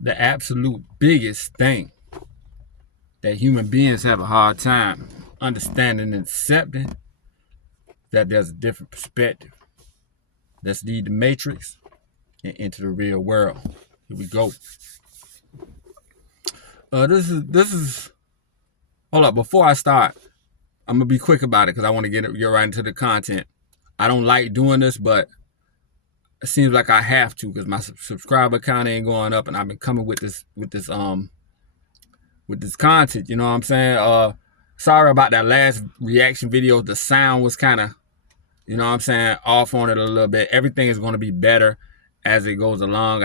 the absolute biggest thing that human beings have a hard time understanding and accepting, that there's a different perspective. Let's leave the matrix and enter the real world. Here we go. This is. Hold up. Before I start, I'm gonna be quick about it because I want to get right into the content. I don't like doing this, but it seems like I have to because my subscriber count ain't going up, and I've been coming with this content. You know what I'm saying? Sorry about that last reaction video. The sound was kind of, you know what I'm saying, off on it a little bit. Everything is going to be better as it goes along.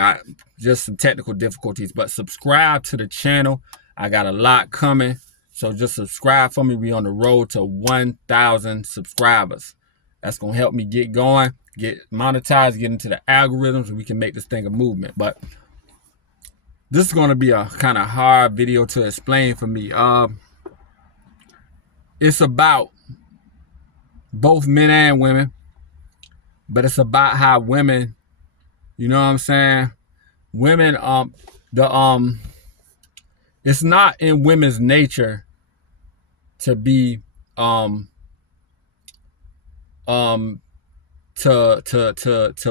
Just some technical difficulties, but subscribe to the channel. I got a lot coming, so just subscribe for me. We on the road to 1,000 subscribers. That's gonna help me get going, get monetized, get into the algorithms, and we can make this thing a movement. But this is gonna be a kind of hard video to explain for me. It's about both men and women, but it's about how women, you know what I'm saying? Women, it's not in women's nature to be to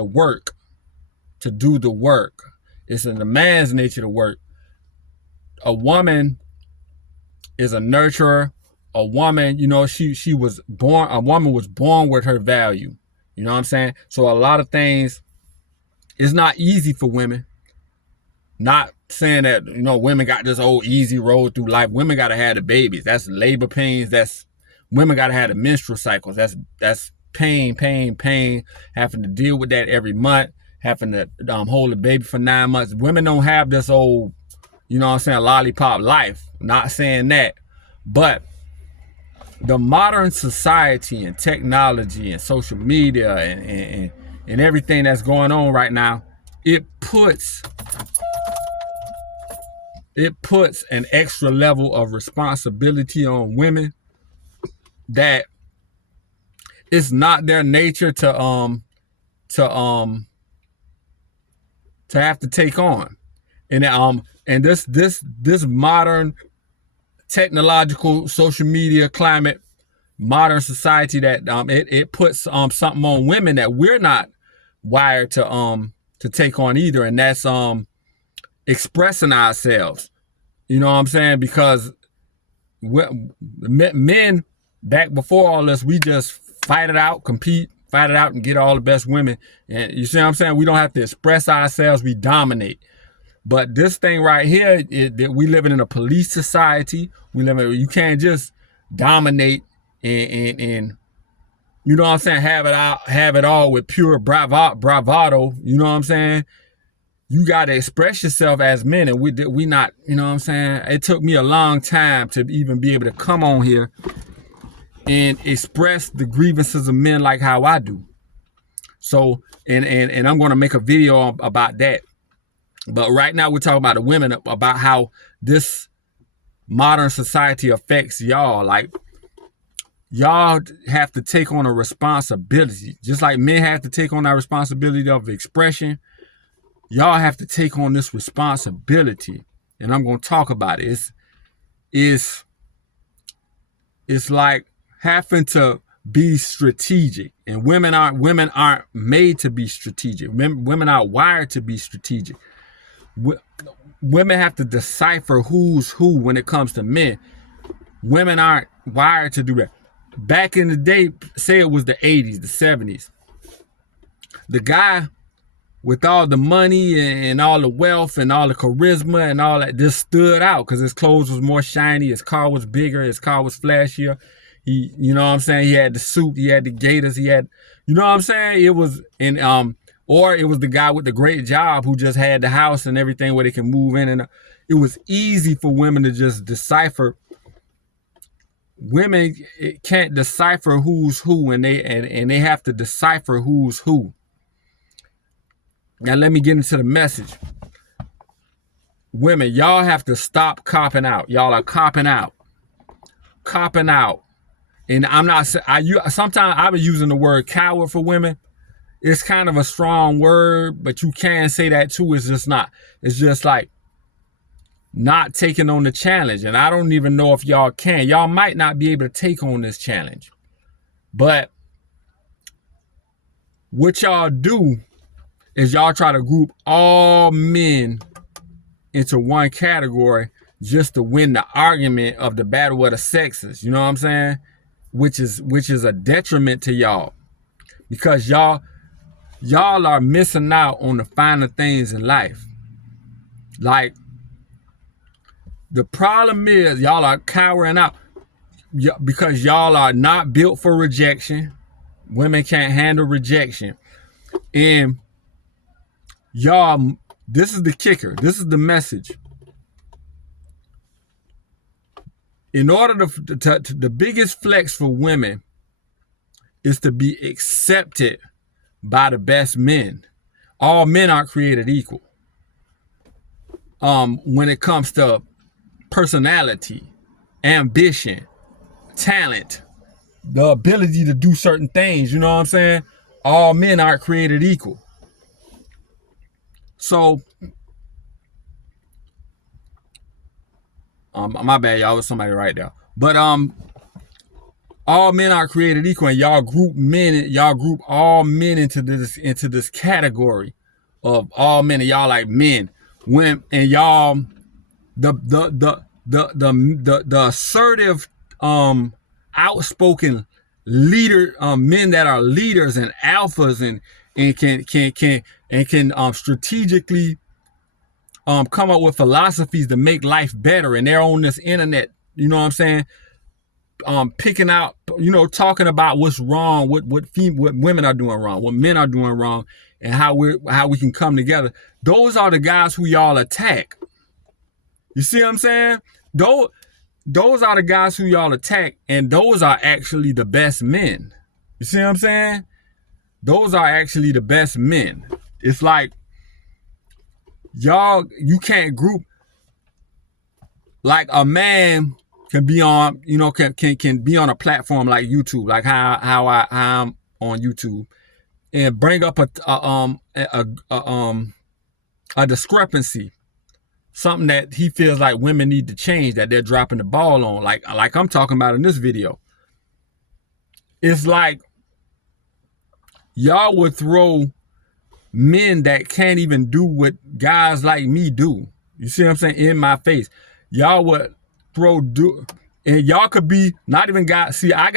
work, to do the work. It's in the man's nature to work. A woman is a nurturer. A woman, you know, she was born, a woman was born with her value. You know what I'm saying? So a lot of things, it's not easy for women. Not saying that, you know, women got this old easy road through life. Women got to have the babies. That's labor pains. That's women got to have the menstrual cycles. That's pain, having to deal with that every month, having to hold a baby for 9 months. Women don't have this old, you know what I'm saying, lollipop life. Not saying that, but the modern society and technology and social media and everything that's going on right now, it puts an extra level of responsibility on women that it's not their nature to have to take on. And this modern technological social media climate, modern society, that it puts something on women that we're not wired to take on either, and that's expressing ourselves. You know what I'm saying? Because men back before all this, we just fight it out, compete, fight it out, and get all the best women. And you see what I'm saying? We don't have to express ourselves, we dominate. But this thing right here, we living in a police society. You can't just dominate and you know what I'm saying, have it all with pure bravado. You know what I'm saying? You got to express yourself as men, and we not, you know what I'm saying? It took me a long time to even be able to come on here and express the grievances of men like how I do. So, and I'm going to make a video about that. But right now we're talking about the women, about how this modern society affects y'all. Like, y'all have to take on a responsibility. Just like men have to take on that responsibility of expression, y'all have to take on this responsibility. And I'm going to talk about it. It's like having to be strategic. And women aren't made to be strategic. Women aren't wired to be strategic. Women have to decipher who's who when it comes to men. Women aren't wired to do that. Back in the day, say it was the 80s, the 70s, the guy with all the money and all the wealth and all the charisma and all that just stood out because his clothes was more shiny, his car was bigger, his car was flashier. He, you know what I'm saying, he had the suit, he had the gaiters, he had, you know what I'm saying? It was or it was the guy with the great job who just had the house and everything where they can move in, and it was easy for women to just decipher. Women can't decipher who's who, and they have to decipher who's who. Now let me get into the message. Women, y'all have to stop copping out. Y'all are copping out. Copping out. And I'm not, sometimes I've been using the word coward for women. It's kind of a strong word, but you can say that too. It's just not. It's just like, not taking on the challenge. And I don't even know if y'all can. Y'all might not be able to take on this challenge. But what y'all do is y'all try to group all men into one category just to win the argument of the battle of the sexes. You know what I'm saying? Which is a detriment to y'all. Because y'all are missing out on the finer things in life. Like, the problem is y'all are cowering out because y'all are not built for rejection. Women can't handle rejection. And y'all, this is the kicker. This is the message. In order to the biggest flex for women is to be accepted by the best men. All men aren't created equal. When it comes to personality, ambition, talent, the ability to do certain things, you know what I'm saying? All men aren't created equal. So, my bad, y'all, was somebody right there. But all men are created equal, and y'all group all men into this category of all men, and y'all like men, women, and y'all the assertive, outspoken leader, men that are leaders and alphas and can strategically come up with philosophies to make life better, and they're on this internet, you know what I'm saying, picking out, talking about what's wrong, what women are doing wrong, what men are doing wrong, and how we can come together. Those are the guys who y'all attack. You see what I'm saying? Those are the guys who y'all attack, and those are actually the best men. You see what I'm saying? Those are actually the best men. It's like, y'all, you can't group, like a man can be on, can be on a platform like YouTube, like how I'm on YouTube, and bring up a discrepancy, something that he feels like women need to change, that they're dropping the ball on, like I'm talking about in this video. It's like y'all would throw men that can't even do what guys like me do. You see what I'm saying? In my face. Y'all would and y'all could be not even guys. See, I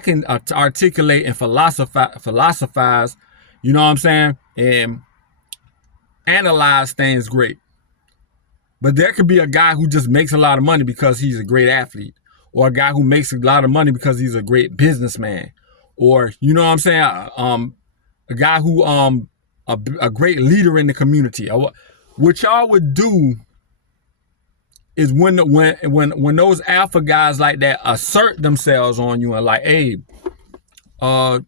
can articulate and philosophize, you know what I'm saying? And analyze things great. But there could be a guy who just makes a lot of money because he's a great athlete, or a guy who makes a lot of money because he's a great businessman, or, you know what I'm saying? A guy who, a great leader in the community. What y'all would do is when those alpha guys like that assert themselves on you and like, hey,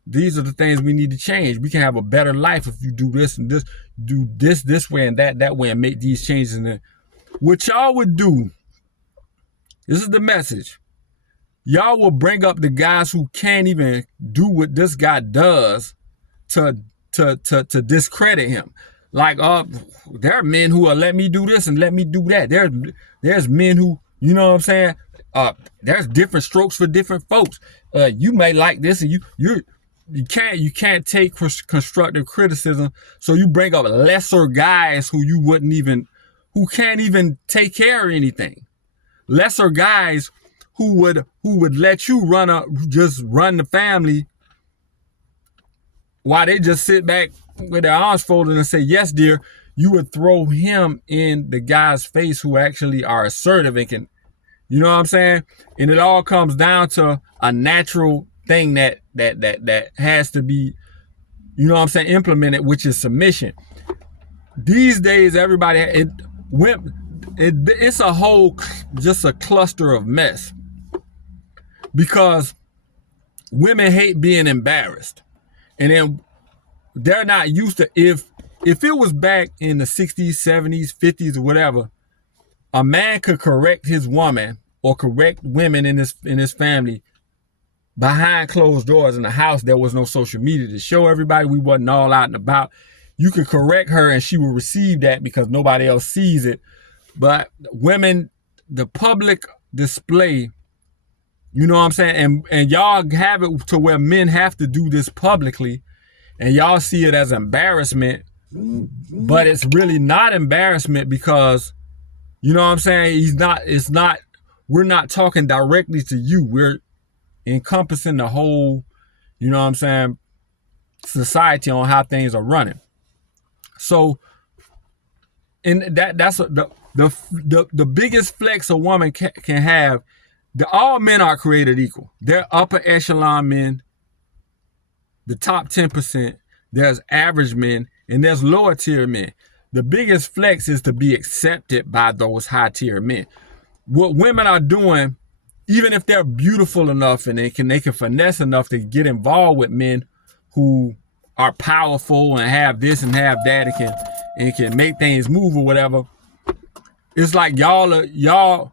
these are the things we need to change. We can have a better life if you do this and this, do this way and that way, and make these changes. And then what y'all would do, this is the message, y'all will bring up the guys who can't even do what this guy does to discredit him. Like, there are men who will let me do this and let me do that. There's men who, you know what I'm saying? There's different strokes for different folks. You may like this, and you can't take constructive criticism. So you bring up lesser guys who can't even take care of anything. Lesser guys who would let you just run the family, while they just sit back with their arms folded and say, yes, dear. You would throw him in the guy's face who actually are assertive and can, you know what I'm saying? And it all comes down to a natural thing that has to be, you know what I'm saying, implemented, which is submission. These days, everybody, it's a whole, just a cluster of mess, because women hate being embarrassed. And then they're not used to, if it was back in the 60s, 70s, 50s, or whatever, a man could correct his woman or correct women in his family behind closed doors in the house. There was no social media to show everybody. We wasn't all out and about. You could correct her and she will receive that because nobody else sees it. But women, the public display, you know what I'm saying? And y'all have it to where men have to do this publicly, and y'all see it as embarrassment, but it's really not embarrassment because, you know what I'm saying? We're not talking directly to you. We're encompassing the whole, you know what I'm saying, society on how things are running. So, and that's the biggest flex a woman can have. All men are created equal. They're upper echelon men, the top 10%. There's average men, and there's lower tier men. The biggest flex is to be accepted by those high tier men. What women are doing, even if they're beautiful enough and they can finesse enough to get involved with men who are powerful and have this and have that and can make things move or whatever, it's like the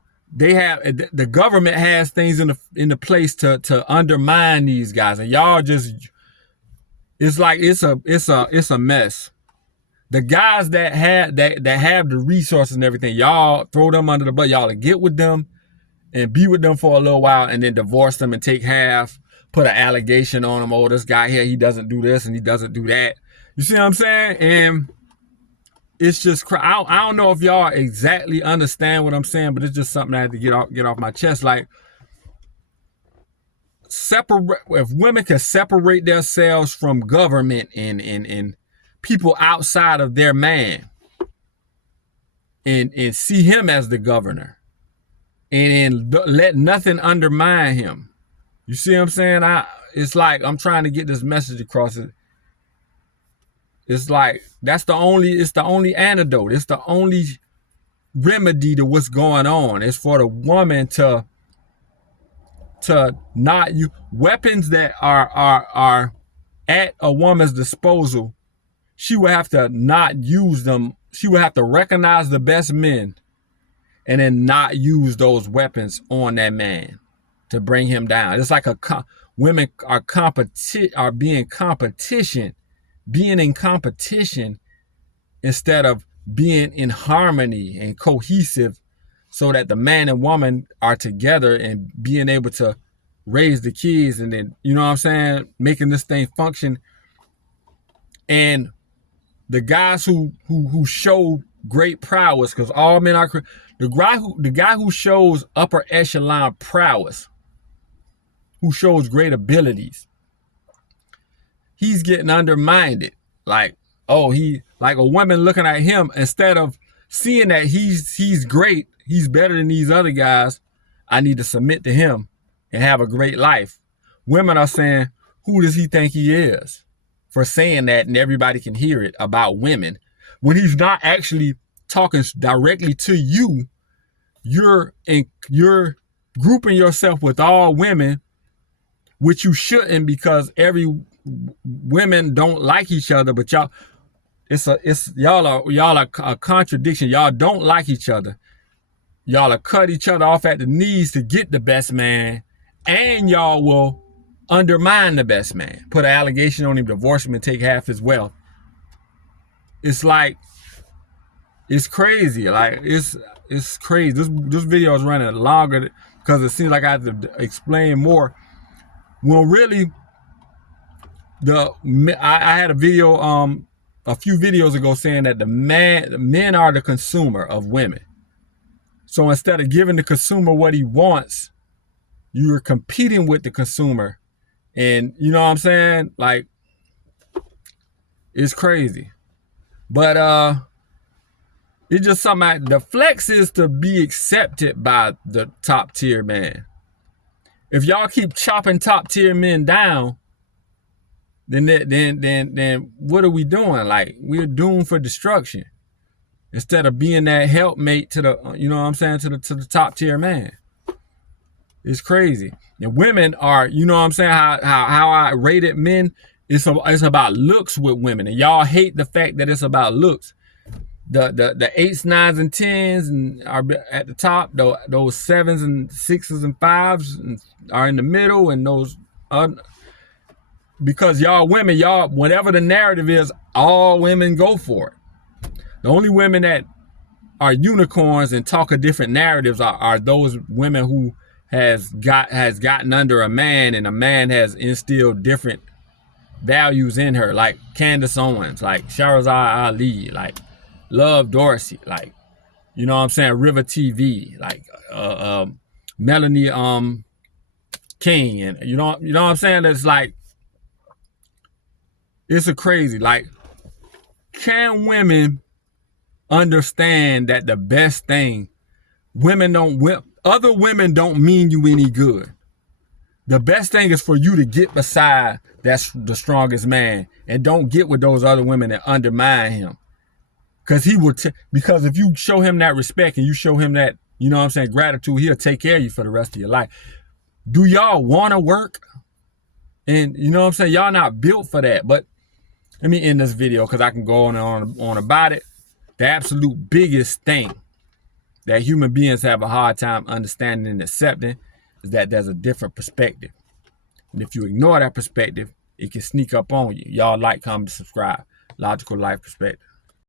government has things in the place to undermine these guys, and y'all just, it's like it's a mess. The guys that have the resources and everything, y'all throw them under the bus. Y'all get with them and be with them for a little while, and then divorce them and take half. Put an allegation on them. Oh, this guy here, he doesn't do this and he doesn't do that. You see what I'm saying? And it's just, I don't know if y'all exactly understand what I'm saying, but it's just something I had to get off my chest. Like, if women can separate themselves from government and people outside of their man, and see him as the governor, and let nothing undermine him. You see what I'm saying? It's like I'm trying to get this message across. It's like it's the only antidote. It's the only remedy to what's going on. It's for the woman to not use weapons that are at a woman's disposal. She would have to not use them. She would have to recognize the best men and then not use those weapons on that man to bring him down. It's like women are being in competition instead of being in harmony and cohesive, so that the man and woman are together and being able to raise the kids, and then, you know what I'm saying, making this thing function. And the guys who show great prowess, because all men are, the guy who shows upper echelon prowess, who shows great abilities, he's getting undermined. Like, like a woman looking at him, instead of seeing that he's great, he's better than these other guys, I need to submit to him and have a great life. Women are saying, who does he think he is for saying that, and everybody can hear it about women, when he's not actually talking directly to you. You're grouping yourself with all women, which you shouldn't, because women don't like each other, but y'all are a contradiction. Y'all don't like each other. Y'all are cut each other off at the knees to get the best man, and y'all will undermine the best man, put an allegation on him, divorce him, and take half his wealth. It's like, it's crazy. Like, it's crazy. This video is running longer because it seems like I have to explain more. Well, really, I had a video a few videos ago saying that the men are the consumer of women. So instead of giving the consumer what he wants, you're competing with the consumer. And you know what I'm saying? Like, it's crazy. But it's just something. The flex is to be accepted by the top tier man. If y'all keep chopping top tier men down, then what are we doing? Like, we're doomed for destruction. Instead of being that helpmate to the, you know what I'm saying, to the top tier man. It's crazy. And women are, you know what I'm saying, how I rated men, it's about looks with women. And y'all hate the fact that it's about looks. The 8s, 9s, and 10s and are at the top. Those 7s and 6s and 5s are in the middle, and those because y'all women, whatever the narrative is, all women go for it. The only women that are unicorns and talk of different narratives are those women who has gotten under a man, and a man has instilled different values in her, like Candace Owens, like Shahrazad Ali, like Love Dorsey, like, you know what I'm saying, River TV, like Melanie King, and you know what I'm saying. It's like, it's a crazy, like, can women understand that the best thing, other women don't mean you any good. The best thing is for you to get beside that's the strongest man, and don't get with those other women that undermine him. Because he will, because if you show him that respect and you show him that, you know what I'm saying, gratitude, he'll take care of you for the rest of your life. Do y'all want to work? And you know what I'm saying, y'all not built for that. But let me end this video because I can go on and on about it. The absolute biggest thing that human beings have a hard time understanding and accepting is that there's a different perspective. And if you ignore that perspective, it can sneak up on you. Y'all like, comment, subscribe. Logical Life Perspective.